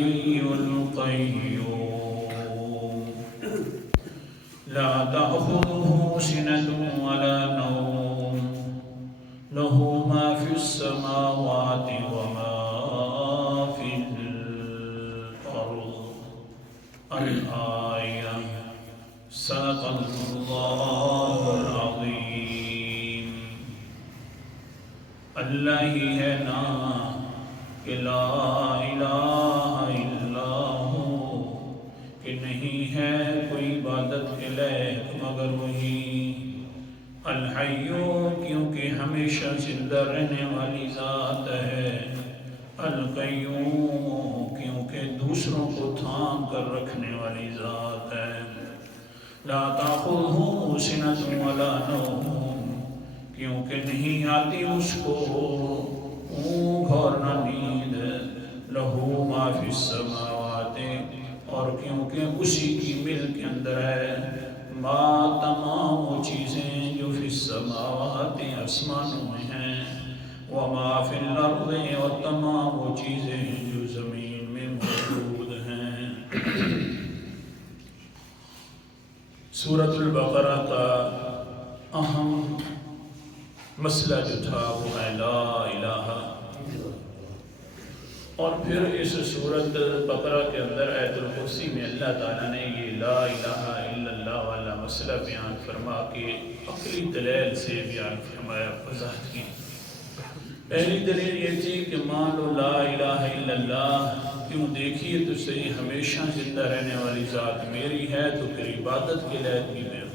الحي القيوم لا تأخذه سنة ولا نوم له ما في السماوات وما في الأرض الآية صدق اللہ العظیم۔ اللہ ہی ہے نا کہ لا الہ الا ہو، کہ نہیں ہے کوئی عبادت کے لائق مگر وہی۔ الحیو کیونکہ ہمیشہ زندہ رہنے والی ذات ہے، القیوم کیونکہ دوسروں کو تھام کر رکھنے والی ذات ہے۔ لا تأخذہ سنۃ ولا نوم، کیونکہ نہیں آتی اس کو اونگ اور نہ نیند، لہ ما فی السماوات، اور کیونکہ اسی کی ملک کے اندر ہے ما تمام وہ چیزیں جو فی السماوات آسمانوں میں ہیں، وما فی الارض اور تمام وہ چیزیں جو زمین میں موجود ہیں۔ سورۃ البقرہ کا اہم مسئلہ جو تھا وہ ہے لا الہ، اور پھر اس سورۃ بقرہ کے اندر آیت الکرسی میں اللہ تعالیٰ نے یہ لا الہ الا اللہ والا مسئلہ بیان فرما کے عقلی دلیل سے بیان فرمایا، وضاحت کی۔ پہلی دلیل یہ تھی کہ مان لو لا الہ الا اللہ، کیوں دیکھیے تو صحیح ہمیشہ زندہ رہنے والی ذات میری ہے تو پھر عبادت کے لائق بھی میں ہوں،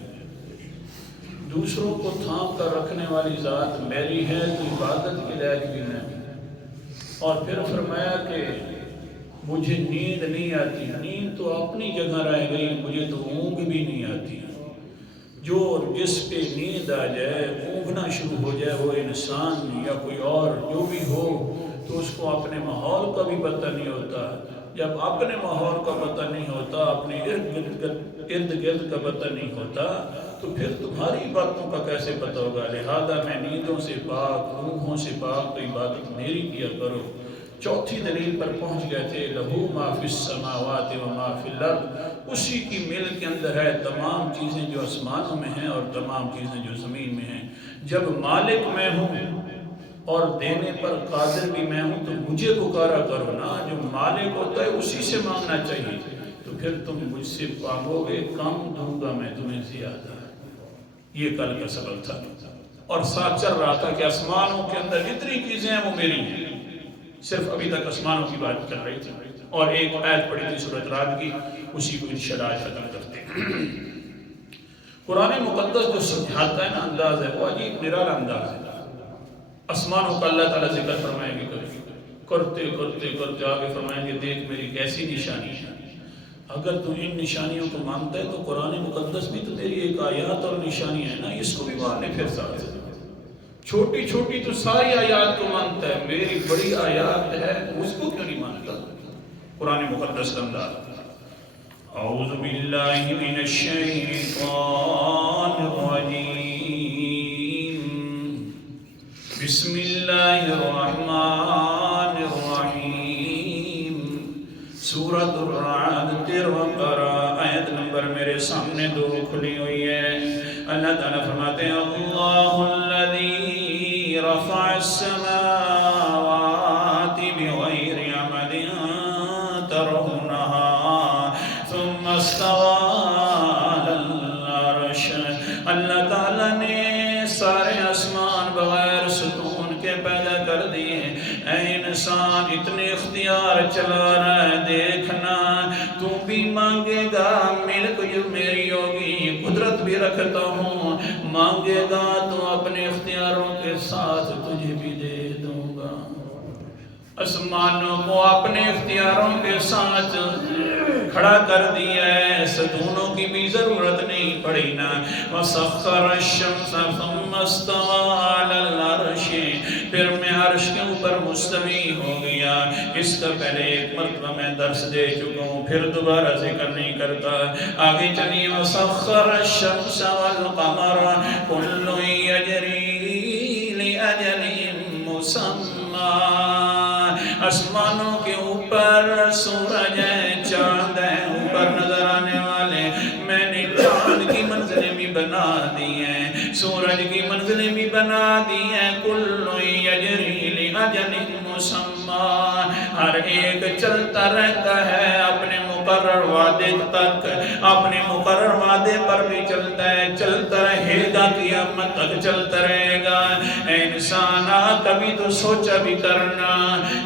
دوسروں کو تھام کر رکھنے والی ذات میری ہے تو عبادت کے لائق بھی میں ہوں۔ اور پھر فرمایا کہ مجھے نیند نہیں آتی، نیند تو اپنی جگہ رہ گئی، مجھے تو اونگ بھی نہیں آتی۔ جو جس پہ نیند آ جائے، اونگنا شروع ہو جائے، وہ انسان یا کوئی اور جو بھی ہو، تو اس کو اپنے ماحول کا بھی پتہ نہیں ہوتا۔ جب اپنے ماحول کا پتہ نہیں ہوتا، اپنے ارد گرد کا پتہ نہیں ہوتا، تو پھر تمہاری باتوں کا کیسے پتہ ہوگا؟ لہذا میں نیندوں سے پاک، اونگوں سے پاک، تو عبادت میری کیا کرو۔ چوتھی دلیل پر پہنچ گئے تھے، لہو ما فی السماوات و ما فی الارض، اسی کی ملک کے اندر ہے تمام چیزیں جو آسمانوں میں ہیں اور تمام چیزیں جو زمین میں ہیں۔ جب مالک میں ہوں اور دینے پر قادر بھی میں ہوں تو مجھے پکارا کرو نا، جو مالک ہوتا ہے اسی سے مانگنا چاہیے، تو پھر تم مجھ سے مانگو گے کم، دوں گا میں تمہیں زیادہ۔ یہ کل کا سبق تھا، اور ساتھ چل رہا تھا کہ آسمانوں کے اندر جتنی چیزیں ہیں وہ میری ہیں، صرف ابھی تک آسمانوں کی بات چل رہی تھی، اور ایک آیت پڑھی تھی سورۃ رعد کی، اسی کو انشاءاللہ آج ختم کرتے ہیں۔ قرآن مقدس جو سمجھاتا ہے نا انداز ہے، وہ عجیب نرالا انداز ہے۔ آسمانوں کا اللہ تعالیٰ ذکر فرمائیں گے، کرتے کرتے کرتے آگے فرمائیں گے دیکھ میری کیسی نشانی ہے۔ اگر تو ان نشانیوں کو مانتا ہے تو قرآن مقدس بھی تو تیری ایک آیات اور نشانی ہے نا، اس کو بھی ماننے پھر ساتھ۔ چھوٹی چھوٹی تو ساری آیات کو مانتا ہے، میری بڑی آیات ہے اس کو کیوں نہیں مانتا؟ قرآن مقدس کا انداز۔ اعوذ باللہ من الشیطان الرجیم، بسم اللہ الرحمن الرحیم۔ سورۃ الرعد 13واں پارہ، آیت نمبر میرے سامنے 2 کھلی ہوئی ہے۔ اللہ تعالیٰ فرماتے ہیں اللہ الذی رفع السماوات بغیر عمد ترونها ثم استوى علی العرش، اللہ تعالیٰ نے سارے آسمان بغیر ستون کے پیدا کر دیے۔ اے انسان اتنے اختیار چلا رہا ہے، دیکھنا تو بھی مانگے گا، ملک جو میری ہوگی، قدرت بھی رکھتا ہوں، مانگے گا تو اپنے اختیاروں کے ساتھ تجھے بھی دے دوں گا۔ آسمانوں کو اپنے اختیاروں کے ساتھ کھڑا کر دیا ہے، ستونوں کی بھی ضرورت نہیں پڑی نا۔ وَسَخَّرَ الشَّمْسَ ثُمَّ اسْتَوَى عَلَى الْعَرْشِ، پھر میں عرش کے اوپر مستوی ہو گیا۔ اس کا پہلے ایک مرتبہ میں درس دے چکا ہوں، پھر دوبارہ ذکر نہیں کرتا۔ آگے چلیے، وَسَخَّرَ الشَّمْسَ وَالْقَمَرَ كُلٌّ يَجْرِي لِأَجَلٍ مُّسَمًّى، آسمانوں کے اوپر سورج ہے، چاند ہے اوپر نظر آنے والے، میں نے چاند کی منزلیں بھی بنا دی ہیں، سورج کی منزلیں بھی بنا دی ہیں، کل یجری لأجل مسمى، ہر ایک چلتا رہتا ہے اپنے مقرر وعدے تک، اپنے مقرر وعدے پر بھی چلتا ہے، چلتا رہے گا قیامت تک چلتا رہے گا۔ اے انسان کبھی تو سوچا بھی کرنا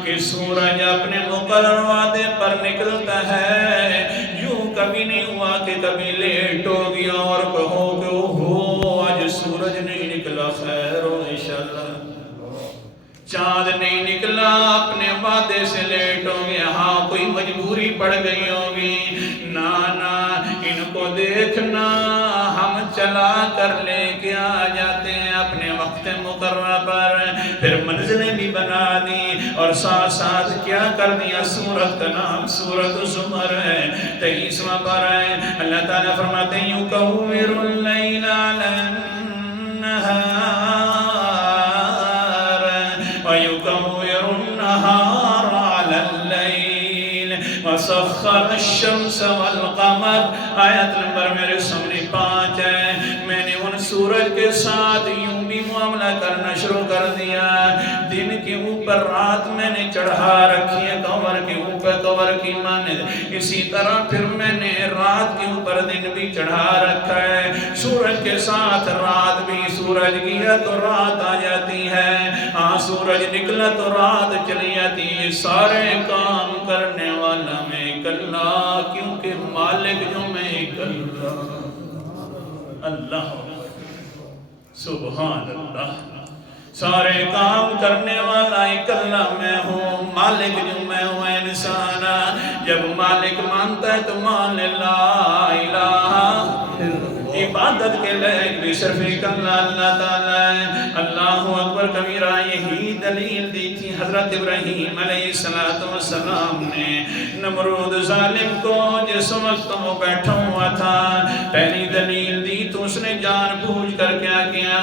کہ سورج اپنے مقرر وعدے پر نکلتا ہے، یوں کبھی نہیں ہوا کہ کبھی لیٹ ہو گیا اور کہو کہ اوہو آج سورج نہیں نکلا، خیر ہو انشاءاللہ۔ چاند نہیں نکلا اپنے وعدے سے لیٹ ہو گیا، ہاں کوئی مجبوری پڑ گئی ہوگی، نا ان کو دیکھنا ہم چلا کر لے کے آ جاتے ہیں اپنے وقت مقررہ پر، پھر منزلیں بھی بنا دی اور ساتھ ساتھ کیا کر دیا، سورت کا نام سورت زمر ہے، 23واں پارہ ہے۔ اللہ تعالیٰ فرماتے ہیں یکور اللیل علی النہار وَيُكَوِّرُ النَّهَارَ عَلَى اللَّيْلِ وَسَخَّرَ الشَّمْسَ وَالْقَمَرَ، آیت نمبر میرے سامنے 5 ہے۔ میں نے ان سورج کے ساتھ یوں بھی معاملہ کرنا شروع کر دیا، دن کے اوپر رات میں نے چڑھا رکھی ہے، قمر کے اوپر قمر کی مانند، اسی طرح پھر میں نے رات کے اوپر دن بھی چڑھا رکھا ہے، سورج کے ساتھ رات بھی، سورج گیا تو رات آ جاتی ہے، ہاں سورج نکلا تو رات چلی جاتی ہے، سارے کام کرنے والا میں ایک اللہ، کیونکہ مالک جو میں ایک اللہ، اللہ سبحان اللہ، سارے کام کرنے والا ایک اللہ میں ہوں، مالک جو میں ہوں۔ انسان جب مالک مانتا ہے تو مان لا الہ، عبادت کے لئے بھی صرف ایک اللہ تعالیٰ ہے۔ اللہ اکبر کبیرہ، یہی دلیل دی تھی حضرت ابراہیم علیہ السلام نے نمرود ظالم کو جس وقت وہ بیٹھا ہوا تھا، پہلی دلیل دی تو اس نے جان بوجھ کر کیا کیا،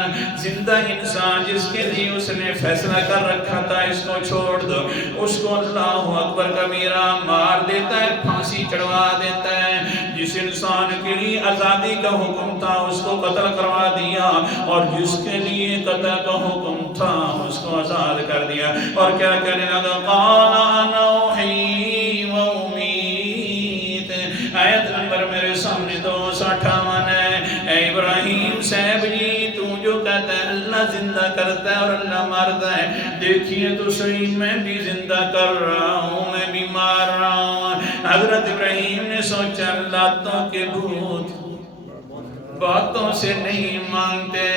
زندہ انسان جس کے لیے اس نے فیصلہ کر رکھا تھا اس کو چھوڑ دو، اس کو اللہ اکبر کبیرہ مار دیتا ہے، پھانسی چڑھوا دیتا ہے۔ جس انسان کے لیے آزادی کا حکم تھا اس کو قتل کروا دیا، اور جس کے لیے قتل کا حکم تھا اس کو آزاد کر دیا، اور کیا کہنے لگا، قال انا احیی و امیت، آیت نمبر میرے سامنے 258 ہے۔ اے ابراہیم صاحب جی، تو جو کہتا ہے اللہ زندہ کرتا ہے اور اللہ مارتا ہے، دیکھیے تو صحیح میں بھی زندہ کر رہا ہوں، میں بھی مار رہا ہوں۔ حضرت ابراہیم نے سوچا لاتوں کے بھوت باتوں سے نہیں مانتے،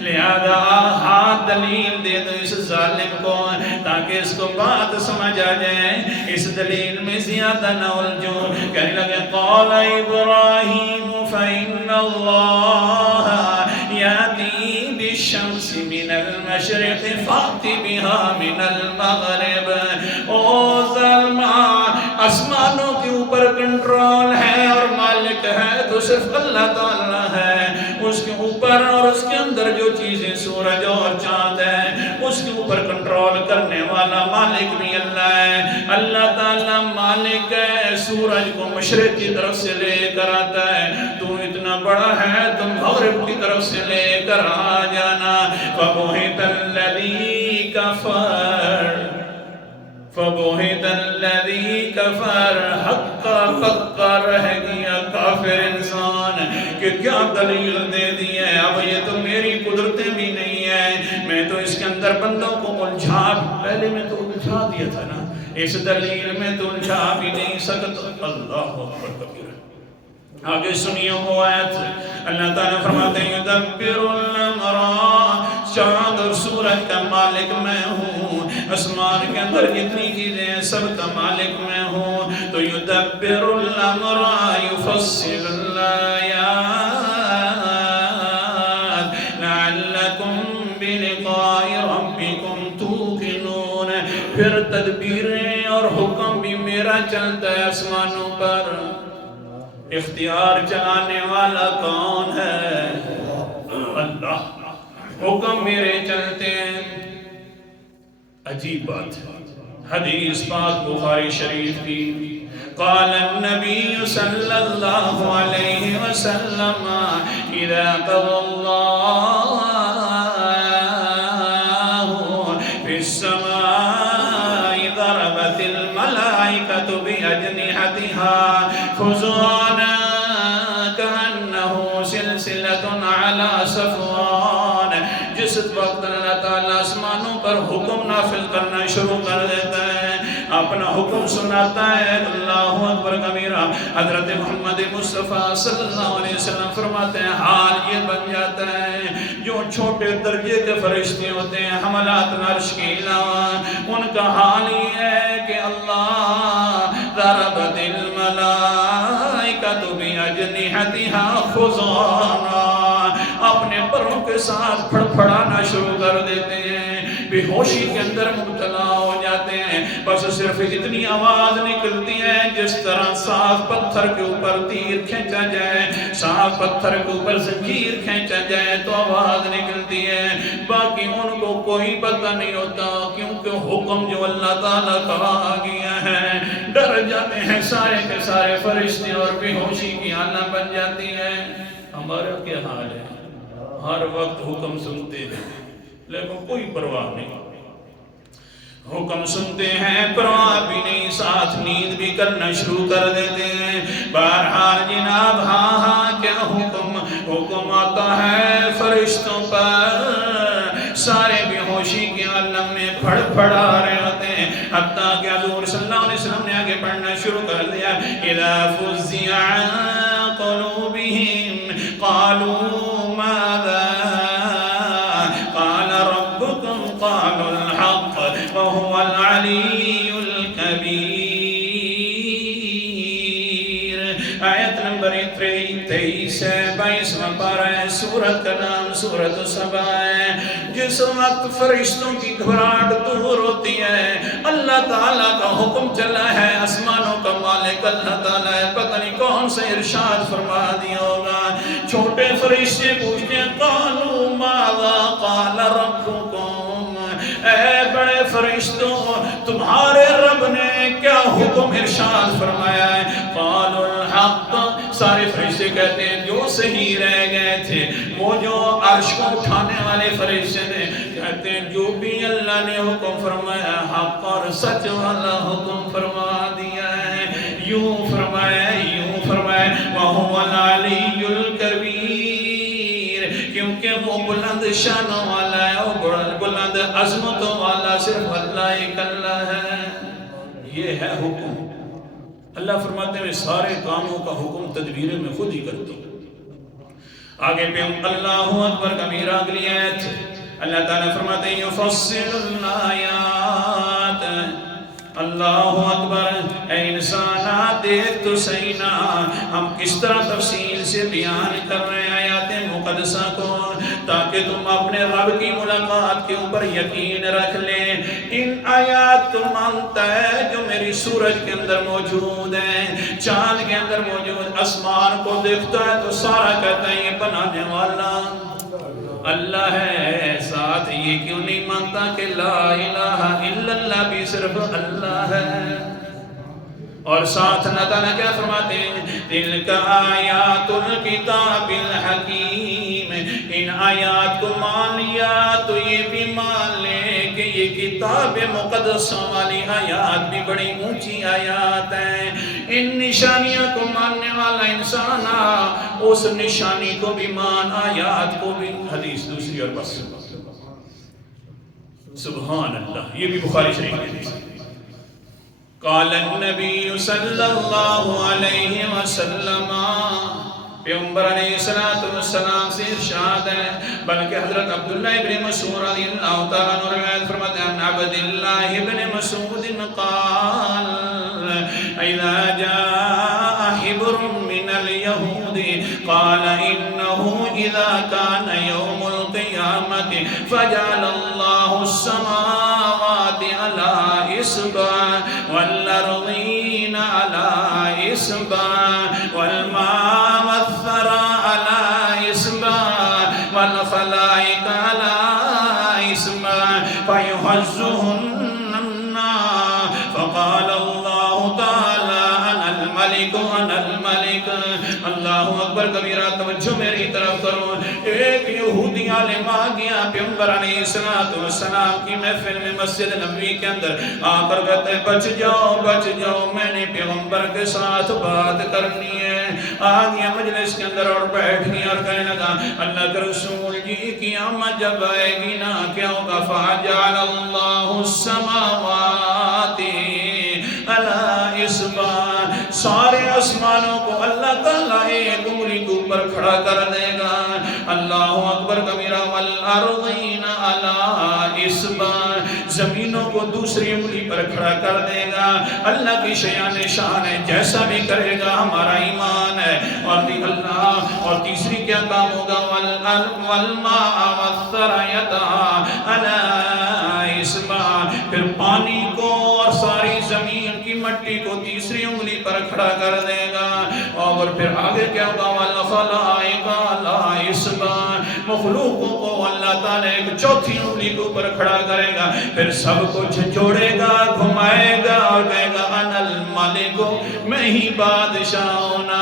لہذا ہاتھ دلیل دے دو اس ظالم کو تاکہ اس کو بات سمجھ آ جائے، اس دلیل میں زیادہ نہ الجھو۔ کہنے لگے قال ابراہیم فإن اللہ یأتی بالشمس من المشرق فأت بها من المغرب۔ او ظالمان، آسمانوں کے اوپر کنٹرول ہے اور مالک ہے تو صرف اللہ تعالیٰ ہے، اس کے اوپر اور اس کے اندر جو چیزیں سورج اور چاند ہے اس کے اوپر کنٹرول کرنے والا مالک بھی اللہ ہے۔ اللہ تعالیٰ مالک ہے، سورج کو مشرق کی طرف سے لے کر آتا ہے، تو اتنا بڑا ہے تو مغرب کی طرف سے لے کر آ جانا۔ فَبُهِتَ الَّذِي كَفَرَ فَبُهِتَ الَّذِي كَفَرَ، پکا رہ گیا کافر انسان کہ کیا دلیل دے دی ہے، اب یہ تو میری قدرتیں بھی نہیں ہیں، میں تو اس کے اندر بندوں کو الجھا، پہلے میں تو الجھا دیا تھا نا، اس دلیل میں تو الجھا بھی نہیں سکتا۔ اللہ اکبر کبیرہ، آگے سنیے وہ آیت، اللہ تعالیٰ فرماتے ہیں یدبر الامر، چاند اور سورج کا مالک میں ہوں، آسمان کے اندر جتنی چیزیں ہیں سب کا مالک میں ہوں، تو یدبر الامر یفصل الآیات لعلکم بلقاء ربکم توقنون، پھر تدبیریں اور حکم بھی میرا چلتا ہے آسمانوں پر، اختیار چلانے والا کون ہے؟ اللہ، حکم میرے چلتے ہیں۔ عجیب بات ہے، حدیث پاک بخاری شریف کی قال النبي صلى الله عليه وسلم إذا قضى الله في السماء ضربت الملائكة بأجنحتها خزوانا كأنه سلسلة على صفوان. جس وقت اللہ تعالیٰ آسمانوں پر حکم نافذ کرنا شروع کر دیتا ہے، اپنا حکم سناتا ہے، اللہ اکبر کبیرہ، حضرت محمد مصطفیٰ صلی اللہ علیہ وسلم فرماتے ہیں حال یہ بن جاتا ہے جو چھوٹے درجے کے فرشتے ہوتے ہیں حملات عرش کے علاوہ، ان کا حال یہ ہے کہ اللہ ضربت الملائکۃ بأجنحتها خضعانا، اپنے پروں کے ساتھ پھڑپھڑانا شروع کر دیتے ہیں، بے ہوشی کے اندر مبتلا ہو جاتے ہیں، بس صرف اتنی آواز نکلتی ہے جس طرح صاف پتھر کے اوپر تیر کھینچا جائے، صاف پتھر کے اوپر زنجیر کھینچا جائے تو آواز نکلتی ہے، باقی ان کو کوئی پتہ نہیں ہوتا، کیونکہ حکم جو اللہ تعالیٰ کا آ گیا ہے، ڈر جاتے ہیں سارے کے سارے فرشتے اور بے ہوشی کی حالت بن جاتی ہے۔ ہمارا کیا حال ہے؟ ہر وقت حکم سنتے ہیں لیکن کوئی پرواہ نہیں، حکم سنتے ہیں پرواہ بھی نہیں، ساتھ نیند بھی کرنا شروع کر دیتے ہیں۔ بہرحال جناب ہاں کیا حکم آتا ہے فرشتوں پر، سارے بے ہوشی کے عالم میں پھڑ پھڑا رہے ہوتے ہیں، حتیٰ کہ حضور صلی اللہ علیہ وسلم نے آگے پڑھنا شروع کر دیا، اذا فزع عن قلوبهم قالوا ماذا قال ربكم قالوا الحق وهو العلی الکبیر۔ آیت نمبر 23 ہے، 22واں پارہ ہے، سورت کا نام سورت سبا ہے۔ جس وقت فرشتوں کی گھبراہٹ دور ہوتی ہے، اللہ تعالیٰ کا حکم چلا ہے، آسمانوں کا مالک اللہ تعالیٰ ہے، پتہ نہیں کون سے ارشاد فرما دیا ہوگا، چھوٹے فرشتے پوچھتے ہیں قالوا ماذا قال ربكم، اے بڑے فرشتوں تمہارے رب نے کیا حکم ارشاد فرمایا ہے؟ قالوا الحق، سارے فرشتے کہتے ہیں جو صحیح رہ گئے تھے، وہ جو عرش کو اٹھانے والے فرشتے نے کہتے ہیں جو بھی اللہ نے حکم فرمایا حق اور سچ والا حکم فرما دیا ہے، یوں فرمایا وَهُوَ الْعَلِيُّ الْكَبِيرُ، کیونکہ وہ بلند شانوں والا ہے، وہ بلند عظمتوں والا صرف اللہ ایک اللہ ہے۔ یہ ہے حکم۔ اللہ فرماتے ہیں سارے کاموں کا حکم تدبیر میں خود ہی کرتی ہوں۔ آگے پہ اللہ اکبر کبیرہ، اگلی آیت اللہ تعالیٰ فرماتے ہیں یفصل الآیات، اللہ اکبر، اے انسانات دیکھ تو صحیح نا ہم کس طرح تفصیل سے بیان کر رہے ہیں آیات مقدسہ کو، تاکہ تم اپنے رب کی ملاقات کے اوپر یقین رکھ لیں۔ ان آیات کو مانتا ہے جو میری سورج کے اندر موجود ہے، چاند کے اندر موجود، آسمان کو دیکھتا ہے تو سارا کہتا ہے یہ بنانے والا اللہ ہے، ساتھ یہ کیوں نہیں مانتا کہ لا الہ الا اللہ بھی صرف اللہ ہے؟ اور ساتھ اللہ تعالیٰ کیا فرماتے ہیں تلک آیات الکتاب الحکیم، ان آیات کو مان لیا تو یہ بھی مان لے کہ یہ کتاب مقدس والی آیات بھی بڑی اونچی آیات ہیں۔ ان نشانیوں کو ماننے والا انسان اس نشانی کو بھی مان، آیات کو بھی۔ حدیث دوسری اور بس سبحان اللہ، یہ بھی بخاری شریف کی حدیث۔ قال النبی صلی اللہ علیہ وسلم، پیغمبر علیہ السلام سے ارشاد ہے، بلکہ حضرت عبداللہ ابن مسعود رضی اللہ تعالیٰ عنہ روایت فرماتے ہیں عبداللہ ابن مسعود قال اذا جاء حبر من اليهود قال انه اذا كان يوم القيامة فجعل الله السماوات على اصبع والارضين على اصبع والماء والثرى على اصبع والخلائق على اصبع فيهزهن فقال الله تعالى انا عالم آ گیا پیغمبر علیہ السلام کی محفل میں مسجد نبوی کے اندر آ کر کہتے ہیں بچ جاؤ میں نے پیغمبر کے ساتھ بات کرنی ہے. آ گیا مجلس کے اندر اور بیٹھ گیا اور کہنے لگا اللہ کے رسول جی قیامت جب آئے گی نا کیا ہوگا فَجَعَلَ اللَّهُ السَّمَاوَاتِ عَلَى إِصْبَعٍ سارے آسمانوں کو اللہ تعالیٰ ایک انگلی کے اوپر کھڑا کر دے گا. اللہ اکبر کبیرہ والارضین علی اصبع زمینوں کو دوسری انگلی پر کھڑا کر دے گا. اللہ کی شان ہے جیسا بھی کرے گا ہمارا ایمان ہے. اور تیسری کیا کام ہوگا والماء والثرى علی اصبع پھر پانی کو اور ساری زمین کی مٹی کو تیسری انگلی پر کھڑا کر دے گا. اور پھر آگے کیا ہوگا والخلائق علی اصبع مخلوقوں کو اللہ تعالیٰ ایک چوتھی انگلی کے اوپر کھڑا کرے گا. پھر سب کچھ جوڑے گا گھمائے گا اور کہے گا انا الملک میں ہی بادشاہ ہونا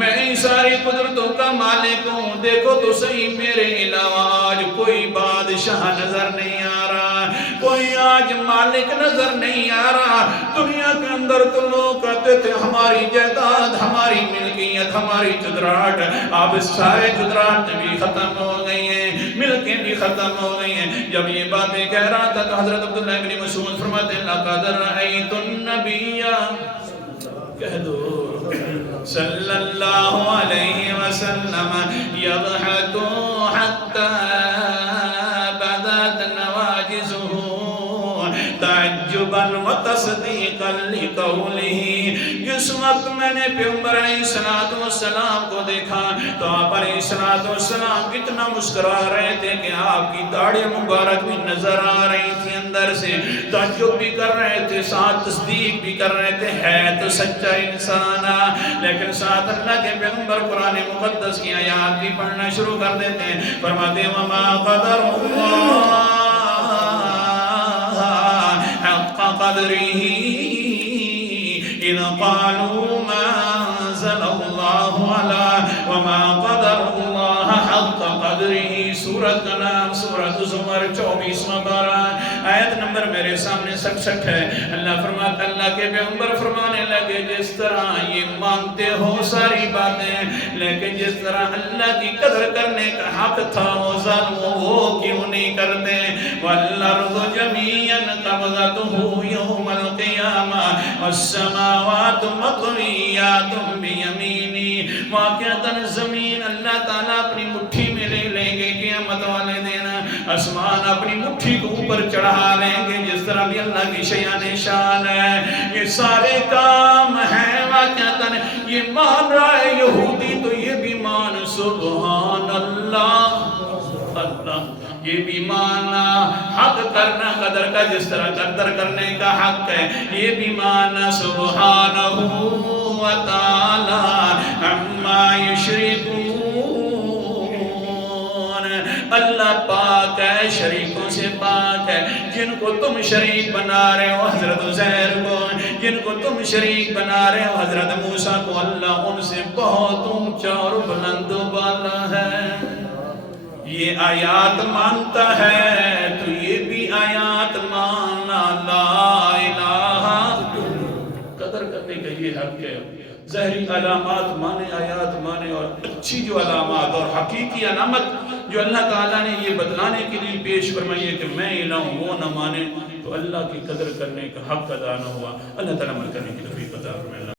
میں ہی ساری قدرتوں کا مالک ہوں. دیکھو تو صحیح میرے علاوہ آج کوئی بادشاہ نظر نہیں آ رہا کوئی آج مالک نظر نہیں آ رہا. دنیا کے اندر تو لوگ کہتے تھے ہماری جائیداد ہماری ملکیت ہماری جدراٹ اب سارے جدراٹ بھی ختم ہو گئی ہیں ملکیں بھی ختم ہو گئی ہیں. جب یہ باتیں کہہ رہا تھا تو حضرت عبداللہ بن مسعود فرماتے ہیں لقد رأیت النبی کہہ دو صلی اللہ علیہ وسلم یضحک حتی بدت نواجزہ تعجبا وتصدیقا لقولہ. جس وقت میں نے پیغمبر علیہ السلام کو دیکھا تو آپ علیہ السلام کتنا مسکرا رہے تھے کہ آپ کی داڑھی مبارک بھی نظر آ رہی تھی اندر سے تعجب بھی کر رہے تھے ساتھ تصدیق بھی کر رہے تھے ہے تو سچا انسان. لیکن ساتھ اللہ کے پیغمبر قرآن مقدس کی آیات بھی پڑھنا شروع کر دیتے ہیں. فرماتے ہیں وما قدر اللہ حق قدره إذ قالوا ما أنزل الله على وما قدر الله حق قدره. سورت کا نام سورت زمر 24واں پارہ آیت نمبر میرے سامنے 67 ہے. اللہ فرماتا اللہ کے پیغمبر فرمانے لگے جس طرح یہ مانتے ہو ساری باتیں لیکن جس طرح اللہ کی قدر کرنے کا حق تھا وہ ظالموں وہ کیوں نہیں کرتے. وَالْأَرْضُ جَمِيعًا قَبْضَتُهُ يَوْمَ الْقِيَامَةِ وَالسَّمَاوَاتُ مَطْوِيَّاتٌ بِيَمِينِهِ. واقعتاً زمین اللہ تعالیٰ اپنی مٹھی میں لے لیں گے قیامت والے دن. آسمان اپنی مٹھی کو اوپر چڑھا لیں گے جس طرح بھی اللہ کی شان ہے. یہ سارے کام ہیں واقعتاً یہ مان رہا ہے یہودی تو یہ بھی مان سبحان اللہ اللہ یہ بھی مانا حق کرنا قدر کا جس طرح قدر کرنے کا حق ہے یہ بھی مانا سبحانہ وتعالی عما یشرکون. اللہ پاک ہے شریکوں سے پاک ہے. جن کو تم شریک بنا رہے ہو حضرت عزیر کو جن کو تم شریک بنا رہے ہو حضرت موسیٰ کو اللہ ان سے بہت اونچا اور بلند و بالا ہے. یہ آیات مانتا ہے تو یہ بھی آیات مانا لا الہ قدر کرنے کا یہ حق ہے. ظاہری علامات مانے آیات مانے اور اچھی جو علامات اور حقیقی علامت جو اللہ تعالیٰ نے یہ بدلانے کے لیے پیش فرمائی ہے کہ میں الہ ہوں وہ نہ مانے تو اللہ کی قدر کرنے کا حق ادا نہ ہوا. اللہ تعالیٰ عمل کرنے کی توفیق عطا فرمائے.